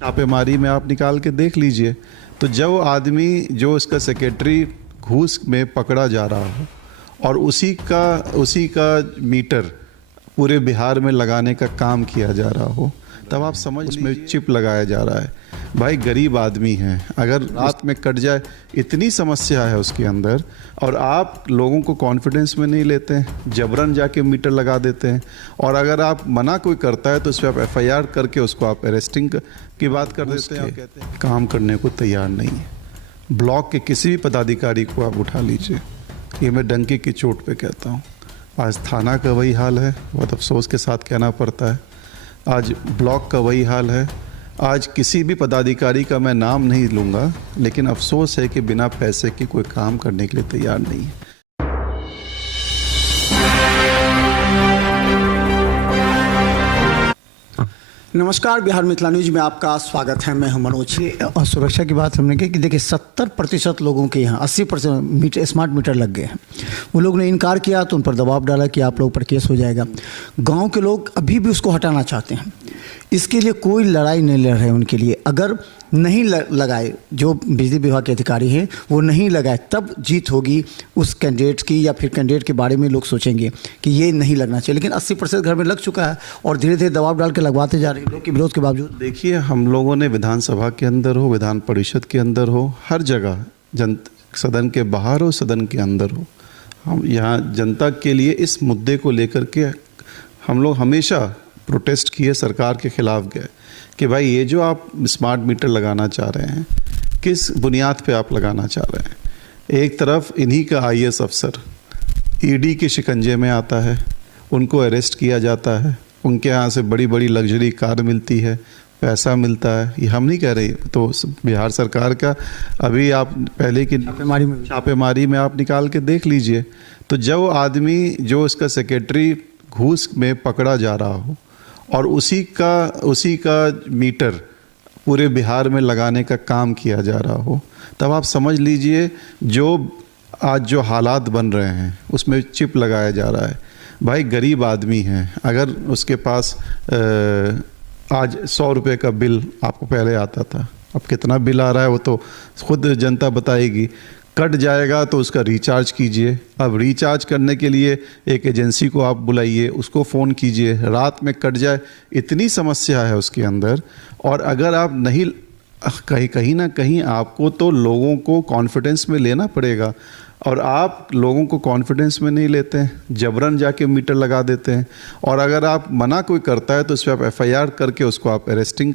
छापेमारी में आप निकाल के देख लीजिए। तो जो आदमी जो इसका सेक्रेटरी घूस में पकड़ा जा रहा हो और उसी का मीटर पूरे बिहार में लगाने का काम किया जा रहा हो, तब आप समझ उसमें चिप लगाया जा रहा है। भाई गरीब आदमी है, अगर रात में कट जाए, इतनी समस्या है उसके अंदर, और आप लोगों को कॉन्फिडेंस में नहीं लेते हैं, जबरन जाके मीटर लगा देते हैं। और अगर आप मना कोई करता है तो उस पर आप एफआईआर करके उसको आप अरेस्टिंग की बात कर देते हैं और कहते हैं काम करने को तैयार नहीं है। ब्लॉक के किसी भी पदाधिकारी को आप उठा लीजिए, ये मैं डंके की चोट पे कहता हूँ। आज थाना का वही हाल है, बहुत अफसोस के साथ कहना पड़ता है। आज ब्लॉक का वही हाल है। आज किसी भी पदाधिकारी का मैं नाम नहीं लूँगा, लेकिन अफसोस है कि बिना पैसे के कोई काम करने के लिए तैयार नहीं है। नमस्कार, बिहार मिथिला न्यूज में आपका स्वागत है। मैं हूं मनोज। और सुरक्षा की बात हमने की कि देखिए 70% लोगों के यहाँ 80% स्मार्ट मीटर लग गए हैं। वो लोग ने इनकार किया तो उन पर दबाव डाला कि आप लोग पर केस हो जाएगा। गांव के लोग अभी भी उसको हटाना चाहते हैं। इसके लिए कोई लड़ाई नहीं लड़ रहे उनके लिए। अगर नहीं लगाए, जो बिजली विभाग के अधिकारी हैं वो नहीं लगाए, तब जीत होगी उस कैंडिडेट की, या फिर कैंडिडेट के बारे में लोग सोचेंगे कि ये नहीं लगना चाहिए। लेकिन 80% घर में लग चुका है और धीरे धीरे दबाव डाल के लगवाते जा रहे हैं लोग के विरोध के बावजूद। देखिए, हम लोगों ने विधानसभा के अंदर हो, विधान परिषद के अंदर हो, हर जगह सदन के बाहर हो, सदन के अंदर हो, हम यहाँ जनता के लिए इस मुद्दे को लेकर के हम लोग हमेशा प्रोटेस्ट किए, सरकार के खिलाफ गए कि भाई ये जो आप स्मार्ट मीटर लगाना चाह रहे हैं, किस बुनियाद पे आप लगाना चाह रहे हैं। एक तरफ इन्हीं का आईएएस अफसर ईडी के शिकंजे में आता है, उनको अरेस्ट किया जाता है, उनके यहाँ से बड़ी बड़ी लग्जरी कार मिलती है, पैसा मिलता है। ये हम नहीं कह रहे, तो बिहार सरकार का अभी आप पहले की छापेमारी में आप निकाल के देख लीजिए। तो जो आदमी जो इसका सेक्रेटरी घूस में पकड़ा जा रहा हो और उसी का मीटर पूरे बिहार में लगाने का काम किया जा रहा हो, तब आप समझ लीजिए जो आज जो हालात बन रहे हैं उसमें चिप लगाया जा रहा है। भाई गरीब आदमी है, अगर उसके पास आज 100 रुपये का बिल आपको पहले आता था, अब कितना बिल आ रहा है वो तो खुद जनता बताएगी। कट जाएगा तो उसका रिचार्ज कीजिए। अब रिचार्ज करने के लिए एक एजेंसी को आप बुलाइए, उसको फ़ोन कीजिए, रात में कट जाए, इतनी समस्या है उसके अंदर। और अगर आप नहीं कहीं ना कहीं आपको तो लोगों को कॉन्फिडेंस में लेना पड़ेगा, और आप लोगों को कॉन्फिडेंस में नहीं लेते हैं, जबरन जाके मीटर लगा देते हैं। और अगर आप मना कोई करता है तो उस पर आप एफआईआर करके उसको आप अरेस्टिंग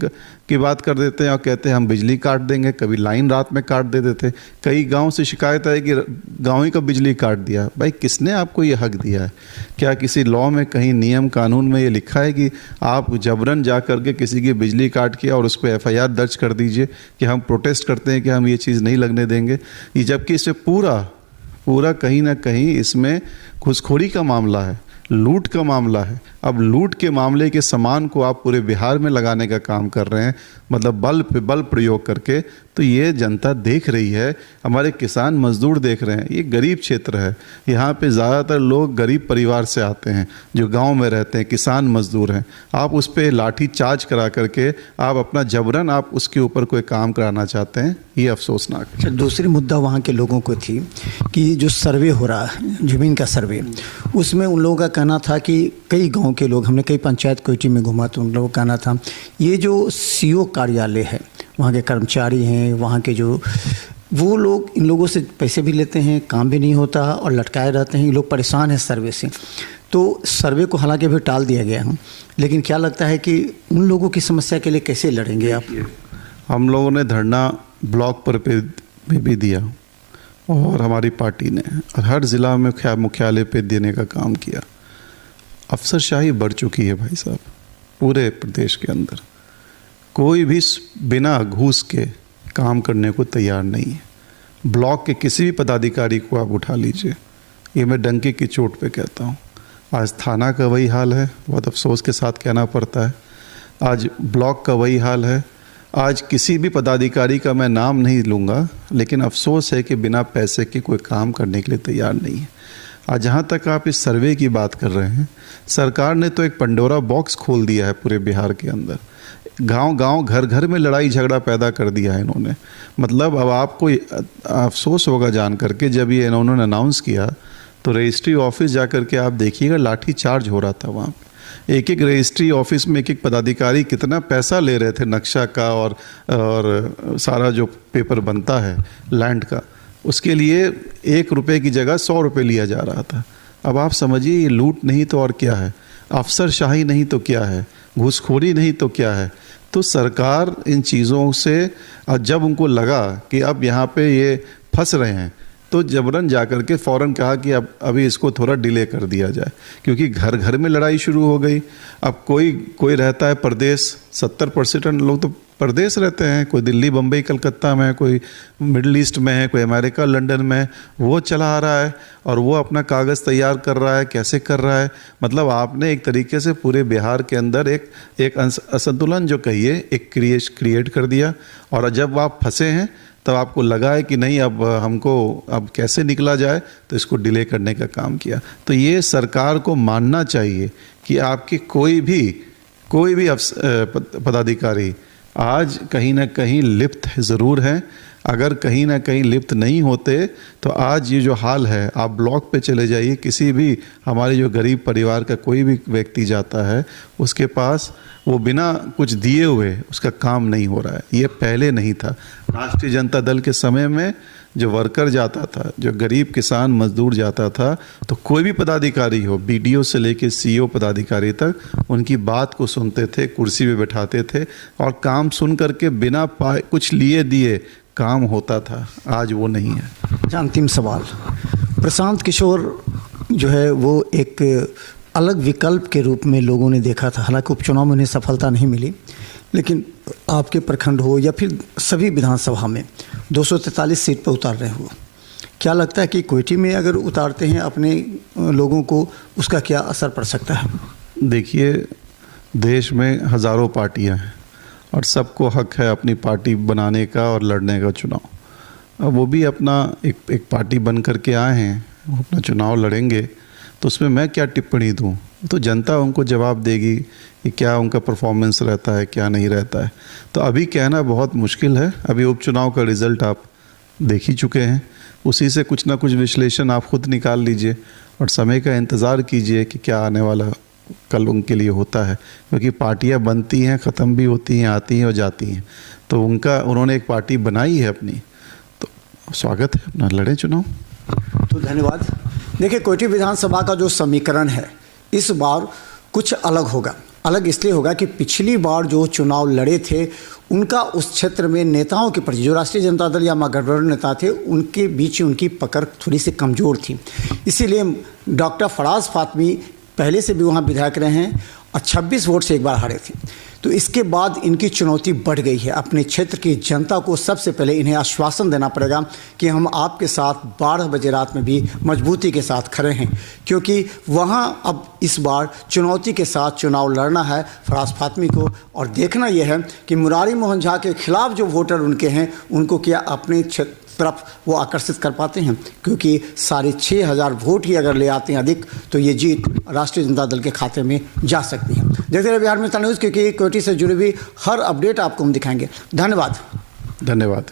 की बात कर देते हैं और कहते हैं हम बिजली काट देंगे। कभी लाइन रात में काट दे देते। कई गांव से शिकायत है कि गांव ही का बिजली काट दिया। भाई किसने आपको ये हक दिया है? क्या किसी लॉ में कहीं नियम कानून में ये लिखा है कि आप जबरन जा करके किसी की बिजली काट के और उस पर एफआईआर दर्ज कर दीजिए कि हम प्रोटेस्ट करते हैं कि हम ये चीज़ नहीं लगने देंगे? ये जबकि इससे पूरा कहीं ना कहीं इसमें घूसखोरी का मामला है, लूट का मामला है। अब लूट के मामले के सामान को आप पूरे बिहार में लगाने का काम कर रहे हैं, मतलब बल पे बल प्रयोग करके। तो ये जनता देख रही है, हमारे किसान मजदूर देख रहे हैं। ये गरीब क्षेत्र है, यहाँ पे ज़्यादातर लोग गरीब परिवार से आते हैं, जो गांव में रहते हैं, किसान मजदूर हैं। आप उस पर लाठी चार्ज करा करके आप अपना जबरन आप उसके ऊपर कोई काम कराना चाहते हैं, ये अफसोसनाक है। अच्छा, दूसरी मुद्दा वहाँ के लोगों को थी कि जो सर्वे हो रहा है, ज़मीन का सर्वे, उसमें उन लोगों का कहना था कि कई गाँव के लोग, हमने कई पंचायत कमेटी में घूमा तो उन लोगों का कहना था ये जो सीओ कार्यालय है, वहाँ के कर्मचारी हैं, वहाँ के जो वो लोग इन लोगों से पैसे भी लेते हैं, काम भी नहीं होता और लटकाए रहते हैं। ये लोग परेशान हैं सर्वे से। तो सर्वे को हालांकि भी टाल दिया गया है, लेकिन क्या लगता है कि उन लोगों की समस्या के लिए कैसे लड़ेंगे आप? हम लोगों ने धरना ब्लॉक पर में भी दिया और हमारी पार्टी ने हर ज़िला में मुख्यालय पे देने का काम किया। अफसरशाही बढ़ चुकी है भाई साहब पूरे प्रदेश के अंदर। कोई भी बिना घूस के काम करने को तैयार नहीं है। ब्लॉक के किसी भी पदाधिकारी को आप उठा लीजिए, ये मैं डंके की चोट पे कहता हूँ। आज थाना का वही हाल है, बहुत अफसोस के साथ कहना पड़ता है। आज ब्लॉक का वही हाल है। आज किसी भी पदाधिकारी का मैं नाम नहीं लूँगा, लेकिन अफसोस है कि बिना पैसे के कोई काम करने के लिए तैयार नहीं है। आज जहाँ तक आप इस सर्वे की बात कर रहे हैं, सरकार ने तो एक पंडोरा बॉक्स खोल दिया है पूरे बिहार के अंदर। गांव गांव घर घर में लड़ाई झगड़ा पैदा कर दिया है इन्होंने। मतलब अब आपको अफसोस होगा जान करके, जब ये इन्होंने अनाउंस किया तो रजिस्ट्री ऑफिस जा करके आप देखिएगा लाठी चार्ज हो रहा था वहाँ पे। एक एक रजिस्ट्री ऑफिस में एक एक पदाधिकारी कितना पैसा ले रहे थे नक्शा का और सारा जो पेपर बनता है लैंड का, उसके लिए 1 रुपये की जगह 100 रुपये लिया जा रहा था। अब आप समझिए ये लूट नहीं तो और क्या है, अफसरशाही नहीं तो क्या है, घूसखोरी नहीं तो क्या है। तो सरकार इन चीज़ों से जब उनको लगा कि अब यहाँ पे ये फंस रहे हैं तो जबरन जाकर के फ़ौरन कहा कि अब अभी इसको थोड़ा डिले कर दिया जाए, क्योंकि घर घर में लड़ाई शुरू हो गई। अब कोई रहता है परदेश, 70% लोग तो परदेश रहते हैं, कोई दिल्ली बम्बई कलकत्ता में, कोई मिडिल ईस्ट में है, कोई अमेरिका लंदन में, वो चला आ रहा है और वो अपना कागज़ तैयार कर रहा है। कैसे कर रहा है, मतलब आपने एक तरीके से पूरे बिहार के अंदर एक असंतुलन जो कहिए एक क्रिएट कर दिया। और जब आप फंसे हैं तब आपको लगा है कि नहीं अब कैसे निकला जाए, तो इसको डिले करने का काम किया। तो ये सरकार को मानना चाहिए कि आपके कोई भी पदाधिकारी आज कहीं ना कहीं लिप्त ज़रूर हैं। अगर कहीं ना कहीं लिप्त नहीं होते तो आज ये जो हाल है, आप ब्लॉक पे चले जाइए, किसी भी हमारे जो गरीब परिवार का कोई भी व्यक्ति जाता है उसके पास वो बिना कुछ दिए हुए उसका काम नहीं हो रहा है। ये पहले नहीं था। राष्ट्रीय जनता दल के समय में जो वर्कर जाता था, जो गरीब किसान मजदूर जाता था, तो कोई भी पदाधिकारी हो, बीडीओ से लेके सीईओ पदाधिकारी तक, उनकी बात को सुनते थे, कुर्सी पे बैठाते थे और काम सुन करके बिना कुछ लिए दिए काम होता था। आज वो नहीं है। अंतिम सवाल, प्रशांत किशोर जो है वो एक अलग विकल्प के रूप में लोगों ने देखा था। हालांकि उपचुनाव में उन्हें सफलता नहीं मिली, लेकिन आपके प्रखंड हो या फिर सभी विधानसभा में 243 सीट पर उतार रहे हो, क्या लगता है कि कोयटी में अगर उतारते हैं अपने लोगों को, उसका क्या असर पड़ सकता है? देखिए, देश में हज़ारों पार्टियां हैं और सबको हक है अपनी पार्टी बनाने का और लड़ने का चुनाव। अब वो भी अपना एक पार्टी बन करके आए हैं, वो अपना चुनाव लड़ेंगे, तो उसमें मैं क्या टिप्पणी दूं? तो जनता उनको जवाब देगी कि क्या उनका परफॉर्मेंस रहता है, क्या नहीं रहता है। तो अभी कहना बहुत मुश्किल है। अभी उपचुनाव का रिज़ल्ट आप देख ही चुके हैं, उसी से कुछ ना कुछ विश्लेषण आप खुद निकाल लीजिए और समय का इंतज़ार कीजिए कि क्या आने वाला कल उनके लिए होता है। क्योंकि पार्टियां बनती हैं, ख़त्म भी होती हैं, आती हैं और जाती हैं। तो उन्होंने एक पार्टी बनाई है अपनी, तो स्वागत है, अपना लड़ें चुनाव। तो धन्यवाद। देखिए, कोयटी विधानसभा का जो समीकरण है इस बार कुछ अलग होगा। अलग इसलिए होगा कि पिछली बार जो चुनाव लड़े थे उनका उस क्षेत्र में नेताओं के प्रति, जो राष्ट्रीय जनता दल या महागठबंधन नेता थे, उनके बीच उनकी पकड़ थोड़ी सी कमज़ोर थी। इसीलिए डॉक्टर फराज फातमी पहले से भी वहाँ विधायक रहे हैं और 26 वोट से एक बार हारे थे। तो इसके बाद इनकी चुनौती बढ़ गई है। अपने क्षेत्र की जनता को सबसे पहले इन्हें आश्वासन देना पड़ेगा कि हम आपके साथ 12 बजे रात में भी मजबूती के साथ खड़े हैं, क्योंकि वहाँ अब इस बार चुनौती के साथ चुनाव लड़ना है फराज फातमी को। और देखना यह है कि मुरारी मोहन झा के खिलाफ जो वोटर उनके हैं उनको क्या अपने तरफ वो आकर्षित कर पाते हैं, क्योंकि 6,500 वोट ही अगर ले आते हैं अधिक तो ये जीत राष्ट्रीय जनता दल के खाते में जा सकती है। देखते रहिए बिहार मित्र न्यूज़, क्योंकि कोयटी से जुड़ी हुई हर अपडेट आपको हम दिखाएंगे। धन्यवाद।